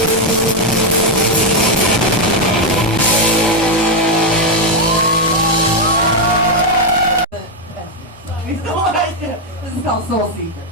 This is called Soul Seeker.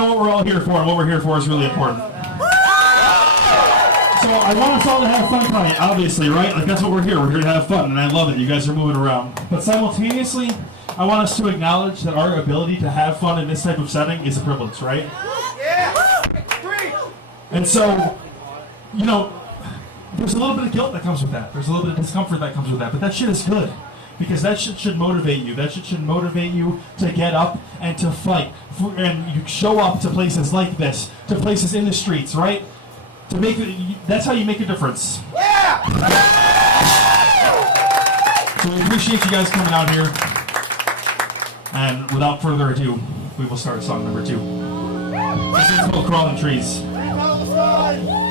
know what we're all here for, and what we're here for is really important. So I want us all to have fun tonight, obviously, right? Like, that's what we're here. We're here to have fun, and I love it. You guys are moving around. But simultaneously, I want us to acknowledge that our ability to have fun in this type of setting is a privilege, right? Yeah! And so, you know, there's a little bit of guilt that comes with that. There's a little bit of discomfort that comes with that. But that shit is good. Because that shit should motivate you. That shit should motivate you to get up and to fight. And you show up to places like this, to places in the streets, right? To make it, that's how you make a difference. Yeah! So we appreciate you guys coming out here. And without further ado, we will start song number 2. This is called Crawling Trees. Free Palestine!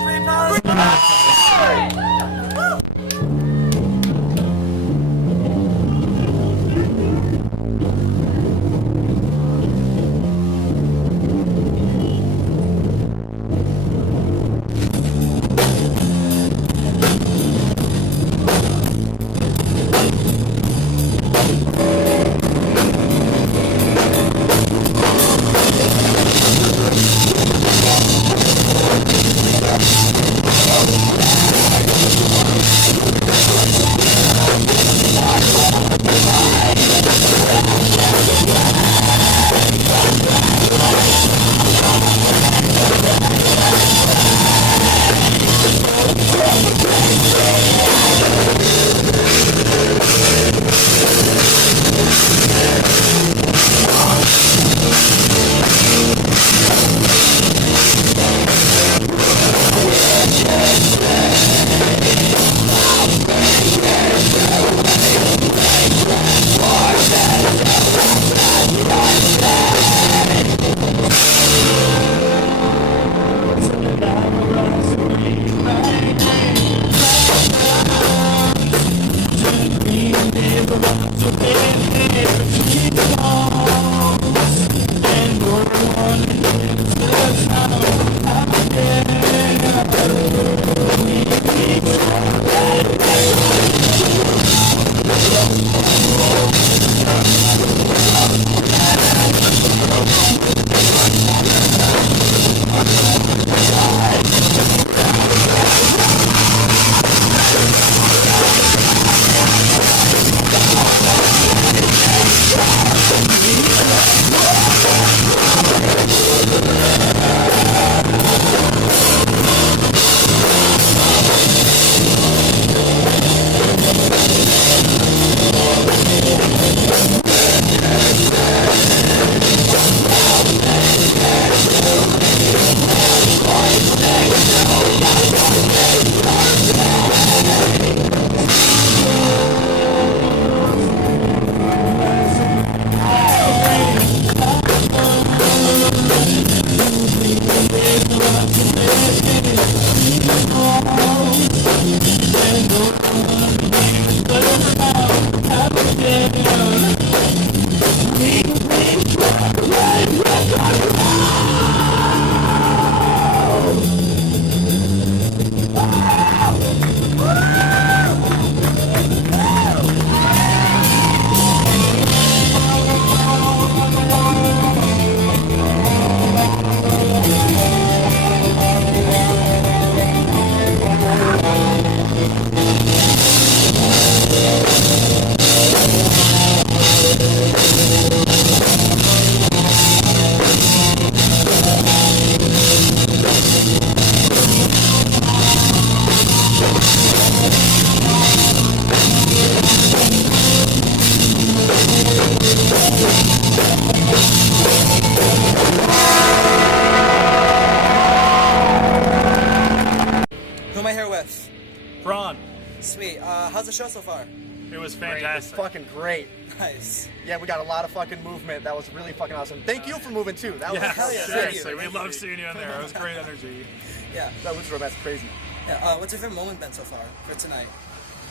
Praun. Sweet. How's the show so far? It was fantastic. Fucking great. Nice. Yeah, we got a lot of fucking movement. That was really fucking awesome. Thank you for moving too. That was hell yeah. Seriously, we love seeing you in there. It was great energy. Yeah. That was that's crazy. Yeah. What's your favorite moment been so far for tonight?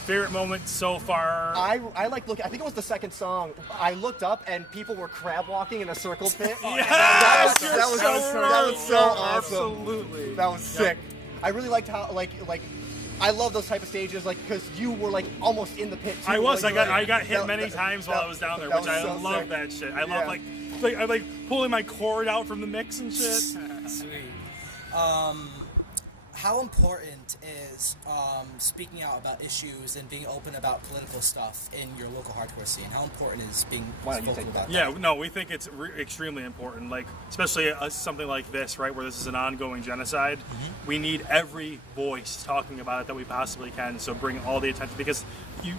Favorite moment so far? I like look. I think it was the second song. I looked up and people were crab walking in a circle pit. Yes! that was so awesome. Absolutely. That was sick. I really liked how like I love those type of stages because you were like almost in the pit too. I was. Like, I got hit many times while I was down there, which I love sick. that shit. I love like like pulling my cord out from the mix and shit. Sweet. How important is speaking out about issues and being open about political stuff in your local hardcore scene? How important is being Why don't you vocal take about Yeah, no, we think it's extremely important. Like, especially something like this, right, where this is an ongoing genocide. We need every voice talking about it that we possibly can. So bring all the attention, because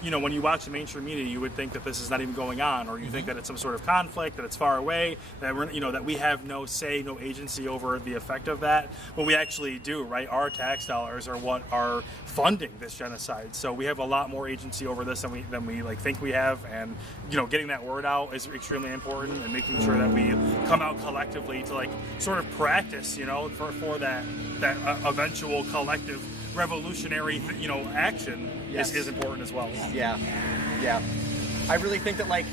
you know, when you watch the mainstream media, you would think that this is not even going on, or you think that it's some sort of conflict, that it's far away, that we're, you know, that we have no say, no agency over the effect of that. But we actually do, right? Our tax dollars are what are funding this genocide. So we have a lot more agency over this than we like think we have, and you know, getting that word out is extremely important, and making sure that we come out collectively to like sort of practice, you know, for that eventual collective revolutionary, you know, action. Yes. is important as well. Yeah. I really think that, like,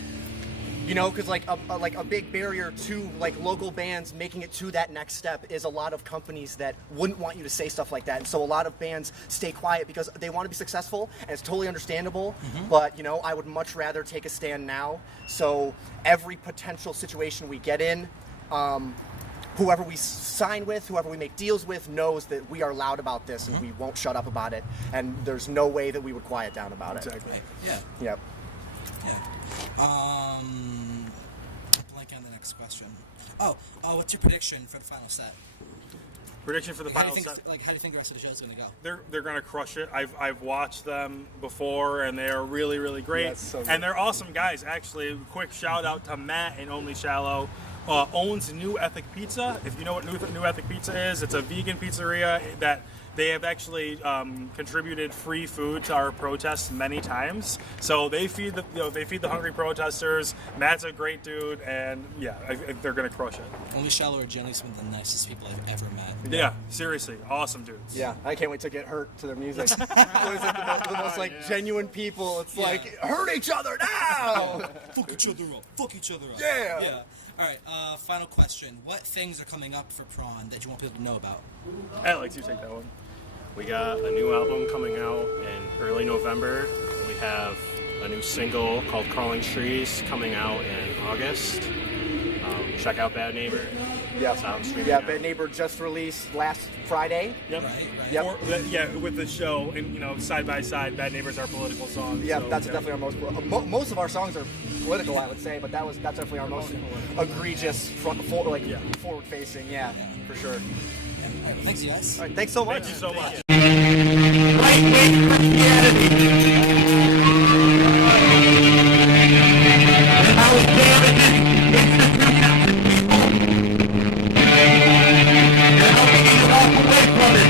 you know, because like a big barrier to like local bands making it to that next step is a lot of companies that wouldn't want you to say stuff like that, and so a lot of bands stay quiet because they want to be successful, and it's totally understandable. But you know, I would much rather take a stand now. So every potential situation we get in, whoever we sign with, whoever we make deals with, knows that we are loud about this and we won't shut up about it, and there's no way that we would quiet down about it. Exactly. Yeah. Yep. Blank on the next question. Oh, what's your prediction for the final set? Prediction for the How do final you set. think, how do you think the rest of the show is going to go? They're gonna crush it. I've watched them before, and they are really, really great. Yeah, it's so good. And they're awesome guys. Actually, quick shout out to Matt and Only Shallow. Owns New Ethic Pizza. If you know what New Ethic Pizza is, it's a vegan pizzeria that they have actually contributed free food to our protests many times. So they feed the hungry protesters. Matt's a great dude, and yeah, they're gonna crush it. Only Shallow are generally some of the nicest people I've ever met. Yeah, seriously, awesome dudes. Yeah, I can't wait to get hurt to their music. What is it, the most like genuine people? It's like, hurt each other now. Fuck each other up. Fuck each other up. Yeah. Yeah. All right. Final question. What things are coming up for Praun that you want people to know about? Alex, you take that one. We got a new album coming out in early November. We have a new single called Crawling Trees coming out in August. Check out Bad Neighbor. Yep. It's out streaming Yeah, now. Bad Neighbor just released last Friday. Yep. Right. Yep. Yeah, with the show, and you know, side by side, Bad Neighbors are political songs. Yeah, so, that's definitely our most of our songs are political, I would say, but that's definitely our most egregious forward facing. Yeah, for sure. All right. Thanks, you guys. All right, thanks so much. Thank you so much. Right-wing Christianity. And how damaging institutions to people. And how we need to walk away from it.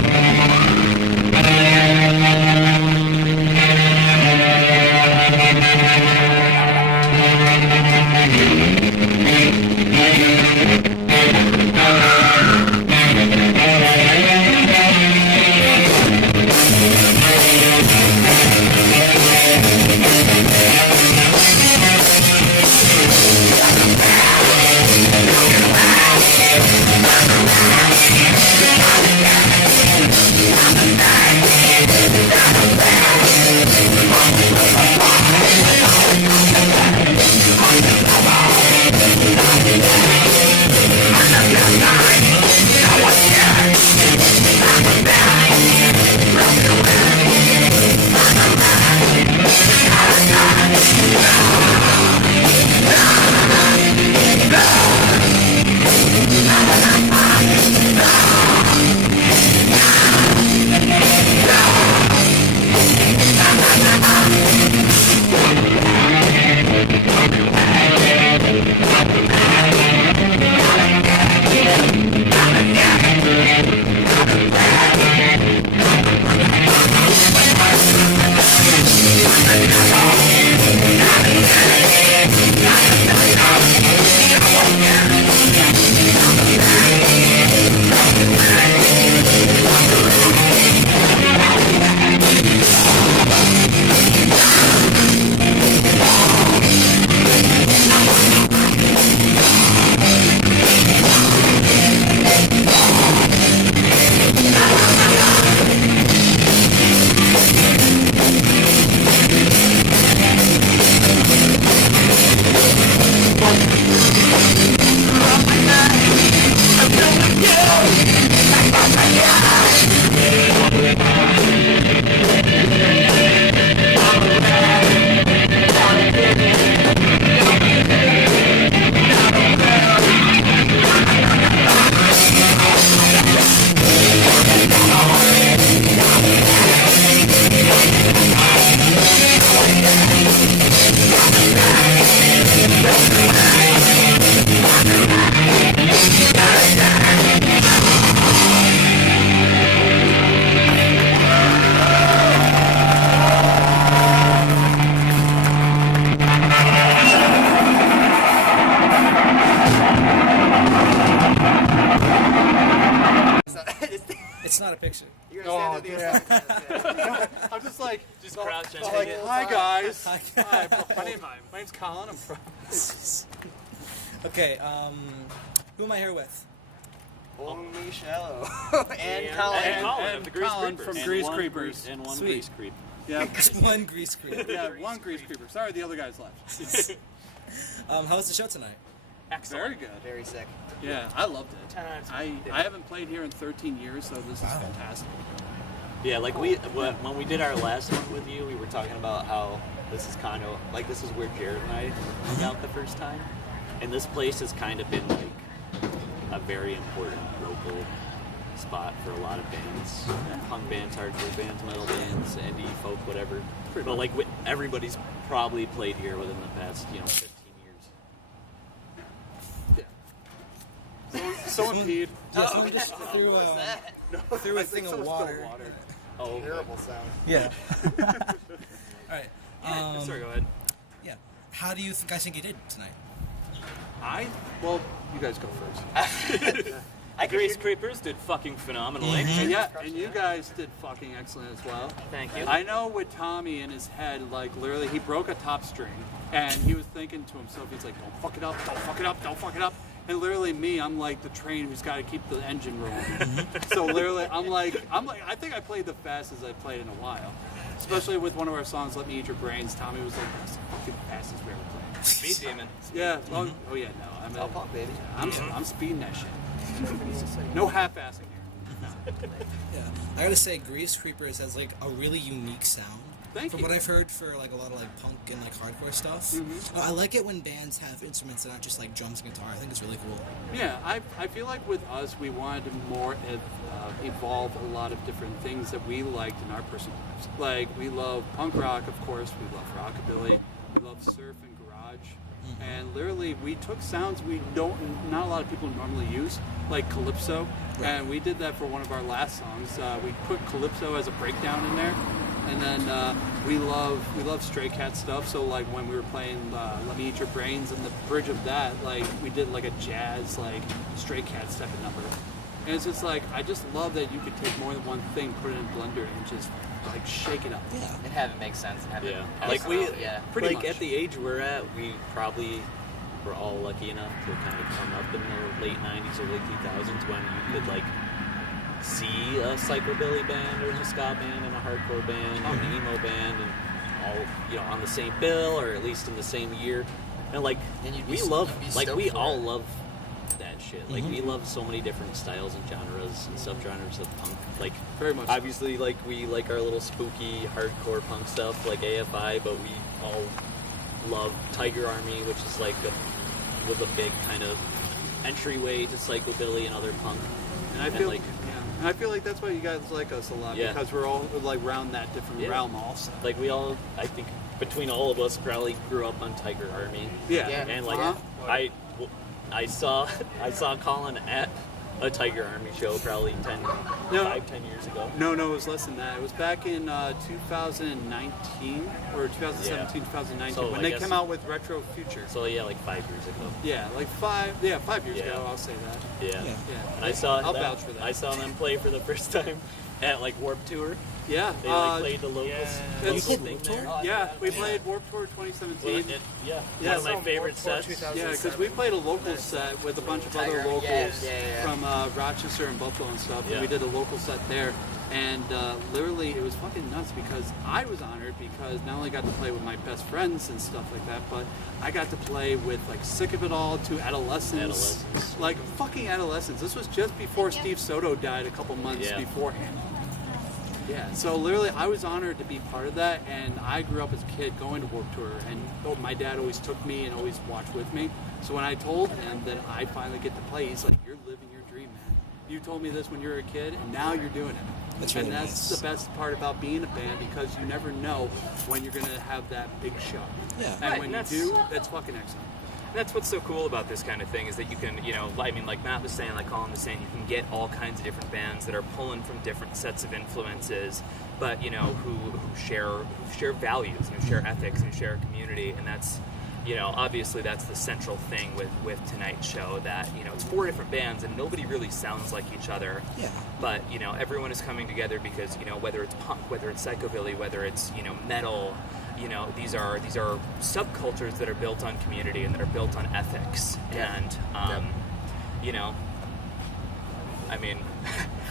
crouch and Like, hi guys. Hi. My name's Colin. I'm from. Okay, who am I here with? Only Shallow. And Colin of the Grease Colin Creepers. from Grease Creepers. And one Sweet. Grease Creep. Yeah. One grease creep. Yeah, one Grease Creeper. Sorry, the other guys left. How was the show tonight? Excellent. Very good. Very sick. Yeah, I loved it. I haven't played here in 13 years, so this is fantastic. Yeah, like when we did our last one with you, we were talking about how this is kind of like this is where Jared and I hung out the first time, and this place has kind of been like a very important local spot for a lot of bands, punk bands, hardcore bands, metal bands, indie folk, whatever. But like everybody's probably played here within the past 15 years. Yeah. Someone peed. Yeah, someone just threw a thing of water. Oh, Terrible sound. Yeah. All right. sorry, go ahead. Yeah. How do you guys think you did tonight? Well, you guys go first. Grease Creepers did fucking phenomenally. And yeah, and you guys did fucking excellent as well. Thank you. I know with Tommy in his head, like literally he broke a top string and he was thinking to himself, he's like, don't fuck it up, don't fuck it up, don't fuck it up. And literally me, I'm like the train who's got to keep the engine rolling. So literally, I'm like, I think I played the fastest I've played in a while. Especially with one of our songs, Let Me Eat Your Brains, Tommy was like, that's the fucking fastest we ever played. Speed Demon. Yeah, well, oh yeah, no, I'll pop, baby. I'm speeding that shit. No half-assing here. Yeah. I gotta say, Grease Creepers has like a really unique sound. Thank From you. what I've heard for like a lot of like punk and like hardcore stuff. I like it when bands have instruments that aren't just like drums and guitar. I think it's really cool. Yeah, I feel like with us, we wanted to more evolve a lot of different things that we liked in our personal lives. Like, we love punk rock, of course, we love rockabilly, we love surf and garage. And literally, we took sounds not a lot of people normally use, like calypso, and we did that for one of our last songs. We put calypso as a breakdown in there, and then we love Stray Cat stuff. So like when we were playing Let Me Eat Your Brains, and the bridge of that, like we did like a jazz, like Stray Cats type of number. And it's just like, I just love that you could take more than one thing, put it in a blender, and just like shake it up. Yeah. And have it make sense and have it. Like pretty like much. at the age we're at, we probably were all lucky enough to kind of come up in the late 90s or late 2000s when you could like see a psychobilly band or a ska band and a hardcore band and an emo band and all on the same bill or at least in the same year. And like we all love that shit. Like we love so many different styles and genres and subgenres of punk. Like very much. Obviously, like we like our little spooky hardcore punk stuff, like AFI, but we all love Tiger Army, which is like was a big kind of entryway to psychobilly and other punk. And I feel like that's why you guys like us a lot, because we're all like around that different realm also. Like we all, I think between all of us probably grew up on Tiger Army. Yeah. And like I saw Colin at a Tiger Army show probably 10 years ago. No, it was less than that. It was back in 2019 or 2017, 2019 So when I they guess- came out with Retro Future. So yeah, like 5 years ago. Yeah, like 5 years ago, I'll say that. Yeah. Yeah. And I saw I'll vouch for that. I saw them play for the first time at like Warp Tour. Yeah. They like played the locals. That's- local thing there. Yeah, we played Warp Tour 2017. One of my favorite sets. Yeah, because we played a local set with a bunch of other locals from Rochester and Buffalo and stuff. And we did a local set there. And literally, it was fucking nuts because I was honored because not only got to play with my best friends and stuff like that, but I got to play with like Sick of It All to Adolescents. Like fucking Adolescents. This was just before Steve Soto died a couple months beforehand. Yeah, so literally I was honored to be part of that, and I grew up as a kid going to Warp Tour, and my dad always took me and always watched with me. So when I told him that I finally get to play, he's like, you're living your dream, man. You told me this when you were a kid, and now you're doing it. That's really that's nice. the best part about being a band, because you never know when you're going to have that big show. Yeah. And Right, when and you do, that's fucking excellent. That's what's so cool about this kind of thing is that you can, I mean, like Matt was saying, like Colin was saying, you can get all kinds of different bands that are pulling from different sets of influences, but who share values, and who share ethics, and who share a community, and obviously that's the central thing with tonight's show, that, it's 4 different bands and nobody really sounds like each other. Yeah. But, everyone is coming together because, whether it's punk, whether it's psychobilly, whether it's, metal, these are subcultures that are built on community and that are built on ethics. And, I mean,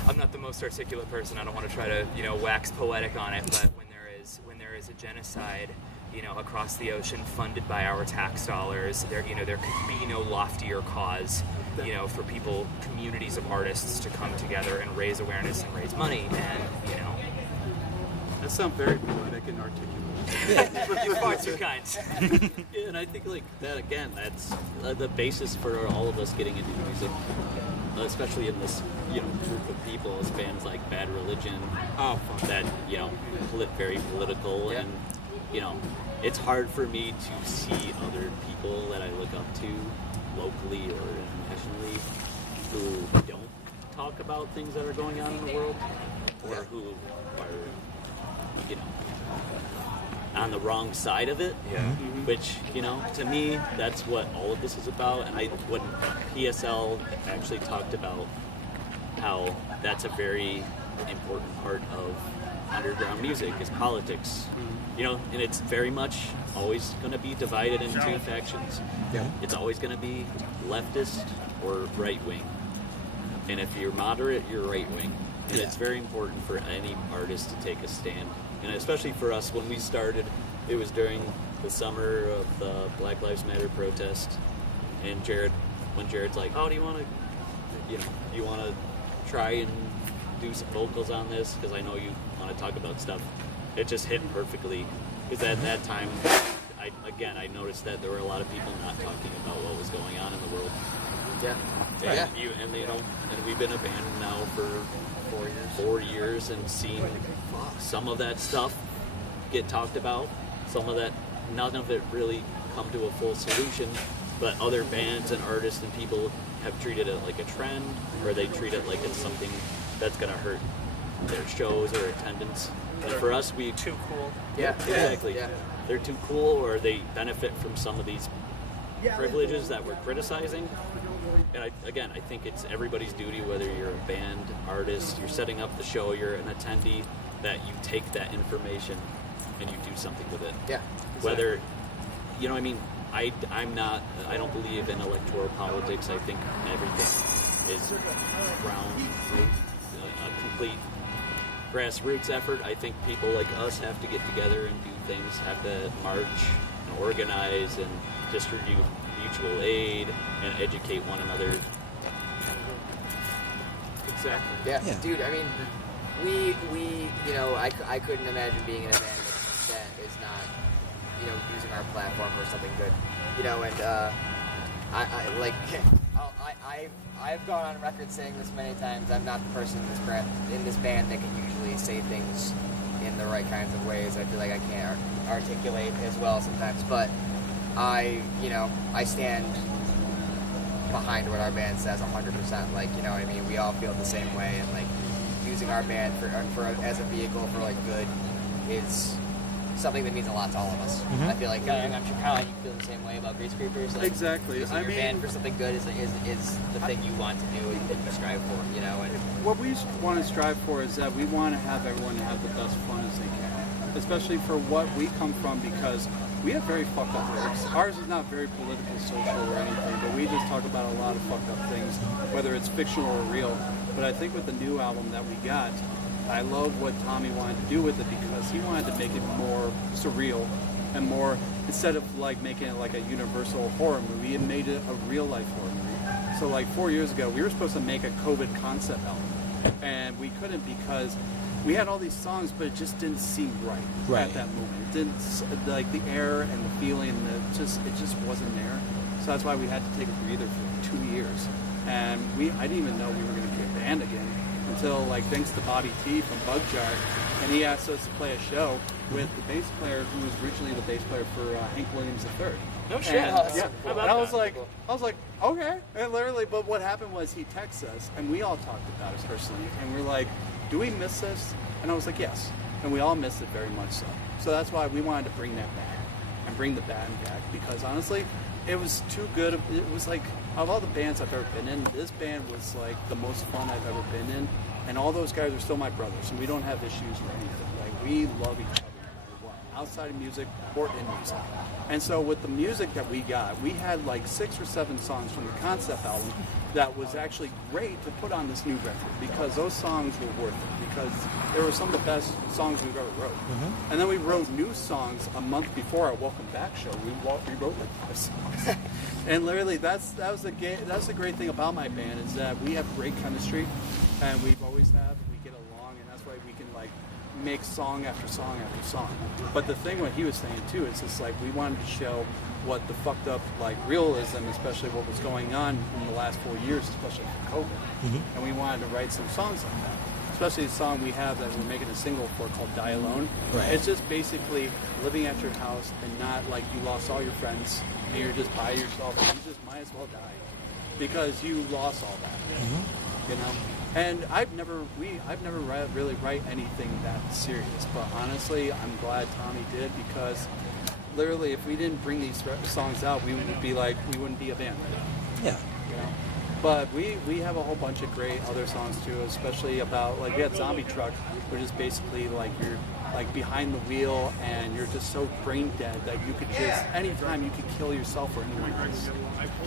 I'm not the most articulate person. I don't want to try to, wax poetic on it, but when there is a genocide, across the ocean funded by our tax dollars, there could be no loftier cause, for communities of artists to come together and raise awareness and raise money. And, That sounds very poetic and articulate. you're far too kind. Yeah, and I think that again, that's the basis for all of us getting into music, especially in this group of people, as bands like Bad Religion. Oh, fuck. That very political, and it's hard for me to see other people that I look up to locally or internationally who don't talk about things that are going on in the world, or who are on the wrong side of it. Yeah. Mm-hmm. Which, to me, that's what all of this is about. And when PSL actually talked about how that's a very important part of underground music is politics. And it's very much always going to be divided into 2 factions. Yeah. It's always going to be leftist or right wing. And if you're moderate, you're right wing. And it's very important for any artist to take a stand. And especially for us, when we started, it was during the summer of the Black Lives Matter protest. And when Jared's like, "Oh, do you want to try and do some vocals on this? Because I know you want to talk about stuff." It just hit perfectly. Because at that time, I noticed that there were a lot of people not talking about what was going on in the world. Yeah. And we've been a band now for 4 years, and seen some of that stuff get talked about. Some of that, none of it really come to a full solution. But other bands and artists and people have treated it like a trend, or they treat it like it's something that's going to hurt their shows or attendance. And for us, we Too cool. Yeah, exactly. Yeah. They're too cool, or they benefit from some of these privileges that we're criticizing. And I think it's everybody's duty, whether you're a band, artist, you're setting up the show, you're an attendee, that you take that information and you do something with it. Yeah. Whether, I don't believe in electoral politics. I think everything is around a complete grassroots effort. I think people like us have to get together and do things, have to march and organize and distribute mutual aid and educate one another. Exactly. Yeah. Dude, I mean, we I couldn't imagine being in a band that is not, using our platform for something good. I've gone on record saying this many times. I'm not the person in this band that can usually say things in the right kinds of ways. I feel like I can't articulate as well sometimes, but I stand behind what our band says 100%. We all feel the same way, and using our band for as a vehicle for good is something that means a lot to all of us. Mm-hmm. I feel like I'm sure Kyle, you feel the same way about Grease Creepers. Exactly. Using your band for something good is the thing you want to do and that you strive for. And what we want to strive for is that we want to have everyone have the best fun as they can, especially for what we come from, because we have very fucked up lyrics. Ours is not very political, social, or anything, but we just talk about a lot of fucked up things, whether it's fictional or real. But I think with the new album that we got, I love what Tommy wanted to do with it, because he wanted to make it more surreal and more, instead of making it like a universal horror movie, it made it a real life horror movie. So 4 years ago, we were supposed to make a COVID concept album, and we couldn't because we had all these songs, but it just didn't seem right at that moment. It didn't, the air and the feeling, it just wasn't there. So that's why we had to take a breather for 2 years. And I didn't even know we were going to be a band again until, thanks to Bobby T from Bug Jar, and he asked us to play a show with the bass player who was originally the bass player for Hank Williams III. No shit. Yeah. And I was like, okay. And literally, but what happened was he texted us, and we all talked about it personally, and we're like, do we miss this? And I was like, yes. And we all missed it very much so. So that's why we wanted to bring that back. and bring the band back, because honestly, it was too good. It was like, of all the bands I've ever been in, this band was like the most fun I've ever been in, and all those guys are still my brothers, and we don't have issues or anything. Like, we love each other no matter what, outside of music or in music. And so with the music that we got, we had like 6 or 7 songs from the concept album that was actually great to put on this new record, because those songs were worth it, because they were some of the best songs we've ever wrote. And then we wrote new songs a month before our Welcome Back show. We wrote like 5 songs. And literally, that's the great thing about my band, is that we have great chemistry, and we've always have. We get along, and that's why we can like make song after song after song. But the thing what he was saying too is just like, we wanted to show what the fucked up like realism, especially what was going on in the last 4 years, especially for COVID. And we wanted to write some songs like that. Especially the song we have that we're making a single for called Die Alone. Right. It's just basically living at your house and not like you lost all your friends and you're just by yourself, and you just might as well die because you lost all that. You know? And I've never really write anything that serious, but honestly, I'm glad Tommy did, because literally, if we didn't bring these songs out, we wouldn't be a band right now. Yeah. You know? But we have a whole bunch of great other songs too, especially about, like, we had Zombie Truck, which is basically like you're like behind the wheel and you're just so brain dead that you could just, anytime you could kill yourself or anyone else.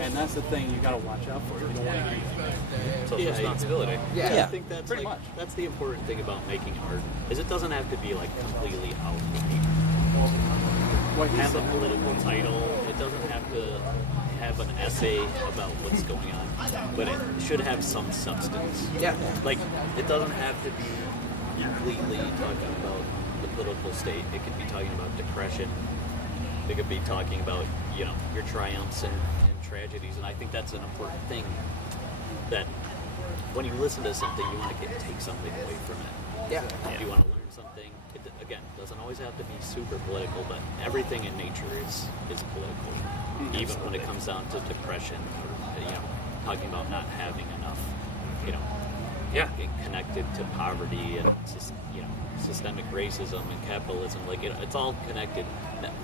And that's the thing you gotta watch out for. You don't want to do that. Social responsibility. Yeah. I think that's pretty like, much. that's the important thing about making art, is it doesn't have to be like completely outright. Have a political title. It doesn't have to have an essay about what's going on, but it should have some substance. Yeah. Like, it doesn't have to be completely talking about the political state. It could be talking about depression. It could be talking about, you know, your triumphs and tragedies. And I think that's an important thing, that when you listen to something, you want to take something away from it. Yeah. If you want to learn something, it, again, doesn't always have to be super political, but everything in nature is political. Even when it comes down to depression, or, you know, talking about not having enough, you know, getting connected to poverty and you know, systemic racism and capitalism. Like, it's all connected.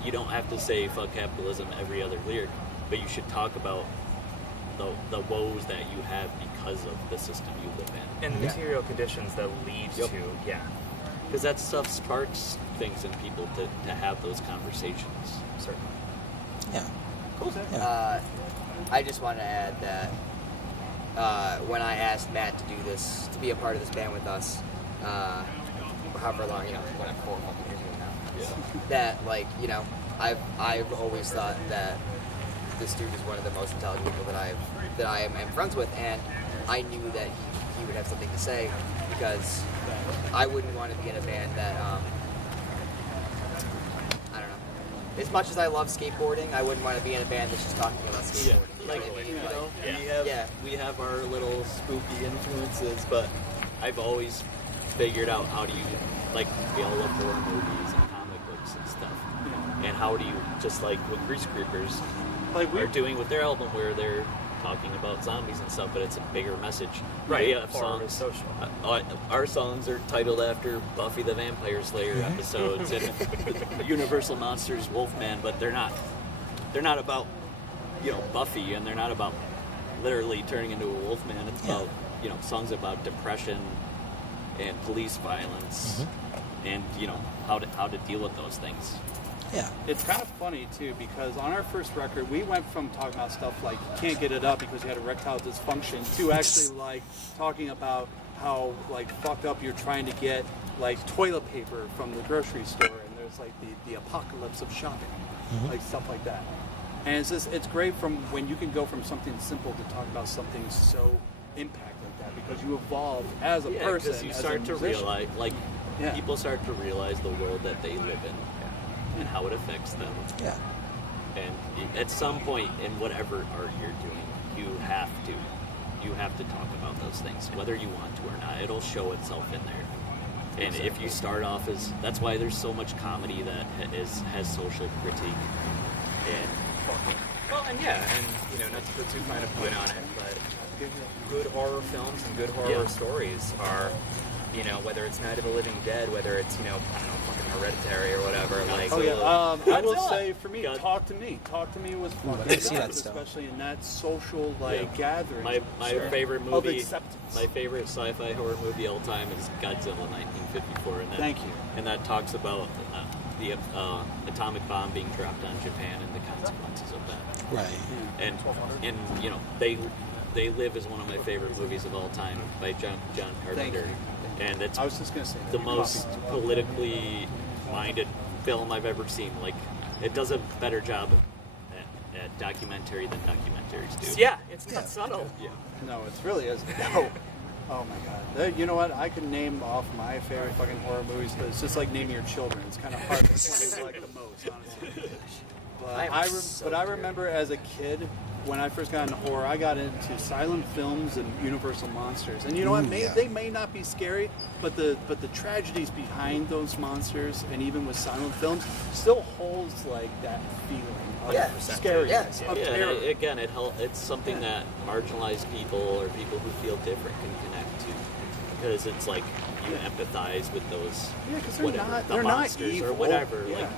You don't have to say fuck capitalism every other lyric, but you should talk about the woes that you have because of the system you live in. And the material conditions that lead to, because that stuff sparks things in people to have those conversations, certainly. Yeah. Cool. I just want to add that when I asked Matt to do this, to be a part of this band with us, however long, you know, 4 years ago now, that, like, you know, I've always thought that this dude is one of the most intelligent people that I am friends with, and I knew that he would have something to say, because I wouldn't want to be in a band that I don't know. As much as I love skateboarding, I wouldn't want to be in a band that's just talking about skateboarding. You know what I mean? You know, we have our little spooky influences, but I've always figured out how do you, like, we all love horror movies and comic books and stuff, and how do you, just like what Grease Creepers are doing with their album, where they're talking about zombies and stuff, but it's a bigger message. Right. We have songs. Social. Our songs are titled after Buffy the Vampire Slayer episodes and Universal Monsters Wolfman, but they're not about, you know, Buffy, and they're not about literally turning into a wolfman. It's about, you know, songs about depression and police violence and, you know, how to deal with those things. Yeah. It's kind of funny too, because on our first record, we went from talking about stuff like you can't get it up because you had erectile dysfunction to actually like talking about how like fucked up you're trying to get like toilet paper from the grocery store, and there's like the apocalypse of shopping, like stuff like that. And it's great from when you can go from something simple to talk about something so impact like that, because you evolve as a person. Because you as start a to musician. realize, like, people start to realize the world that they live in and how it affects them. Yeah. And at some point in whatever art you're doing, you have to talk about those things, whether you want to or not. It'll show itself in there. And if you start off as, that's why there's so much comedy that has social critique. And and you know, not to put too fine a point on it, but good horror films and good horror stories are, you know, whether it's Night of the Living Dead, whether it's, you know, I don't know, fucking Hereditary or whatever. Like, Oh yeah, I will Godzilla. say for me, Talk to Me. Talk to Me was fun. I didn't see that stuff. Especially in that social gathering. My favorite Of movie, acceptance. my favorite sci-fi horror movie all time is Godzilla 1954. And that, Thank you. And that talks about the atomic bomb being dropped on Japan and the consequences of that. Right. And you know they live as one of my favorite movies of all time by John Carpenter. And it's I was just gonna say that. the most politically minded film I've ever seen. Like, it does a better job at documentary than documentaries do. Yeah, it's not subtle. Yeah. No, it really is. No. Oh my god. You know what? I could name off my favorite fucking horror movies, but it's just like naming your children. It's kind of hard to say like the most, honestly. But I remember as a kid, when I first got into horror, I got into silent films and Universal monsters. And you know what? They may not be scary, but the tragedies behind those monsters, and even with silent films, still holds like that feeling of scariness, of terror. And again, it's something that marginalized people or people who feel different can connect to, because it's like you empathize with those, they're monsters not evil or whatever. Yeah. Like,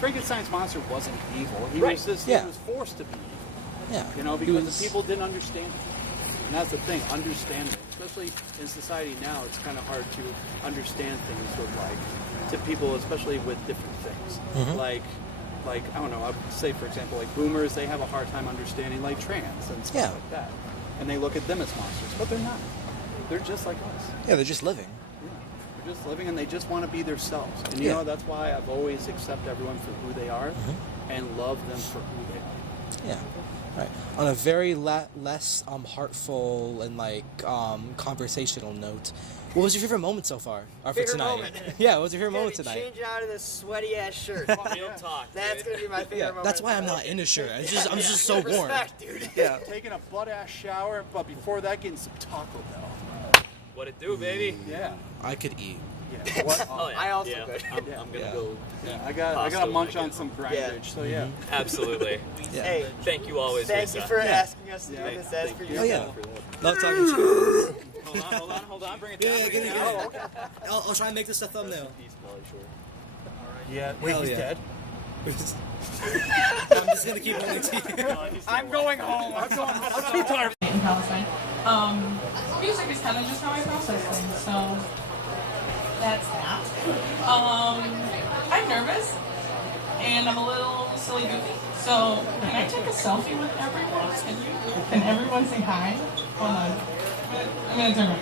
Frankenstein's monster wasn't evil. He Right. was just he was forced to be evil. Yeah. You know, because the people didn't understand it. And that's the thing, understanding. Especially in society now, it's kind of hard to understand things with to people, especially with different things. Mm-hmm. Like I don't know, I would say for example, like boomers, they have a hard time understanding like trans and stuff like that. And they look at them as monsters, but they're not. They're just like us. Yeah, they're just living. They're just living, and they just want to be themselves. And you know, that's why I've always accepted everyone for who they are and love them for who they are. Yeah. Right. On a very less heartful and conversational note, what was your favorite moment so far? Or for tonight? Moment. Yeah, what was your favorite moment tonight? Change out of this sweaty ass shirt. Real talk. That's gonna be my favorite moment. That's why I'm not in a shirt. I'm just so warm. Respect, dude. Yeah, taking a butt ass shower, but before that, getting some Taco Bell. What it do, baby? Yeah. I could eat. Yeah. What? Oh, yeah. I also yeah, could. I'm gonna go. Yeah, I got to munch on some grindage. So yeah. Absolutely. Yeah. Hey, Thank you always, thank you Risa. for asking us to do this. That's for you. Oh yeah. Love talking to you. Hold on. Bring it down. Yeah, bring it get down. it. I'll try and make this a thumbnail. Yeah. Wait, Hell he's yeah. dead. I'm just gonna keep holding tea. I'm going home. I'm too tired. In Palestine. Music is kind of just how I process things, so that's that. I'm nervous, and I'm a little silly goofy, so can I take a selfie with everyone? Can everyone say hi? Hold on. I'm gonna turn around.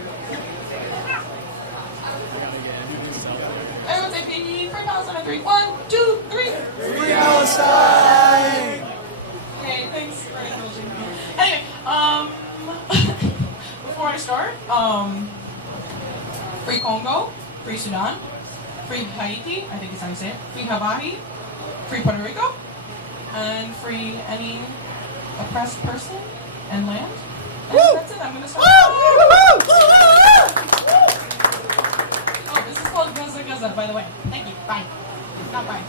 Everyone say Free Palestine on 3. 1, 2, 3. Free Palestine! Okay, thanks for indulging me. Anyway, before I start, Free Congo, Free Sudan, Free Haiti, I think it's how you say it, Free Hawaii, Free Puerto Rico, and free any oppressed person and land. And that's it, I'm gonna start. Oh, this is called Gaza Gaza, by the way. Thank you, bye. Not bye.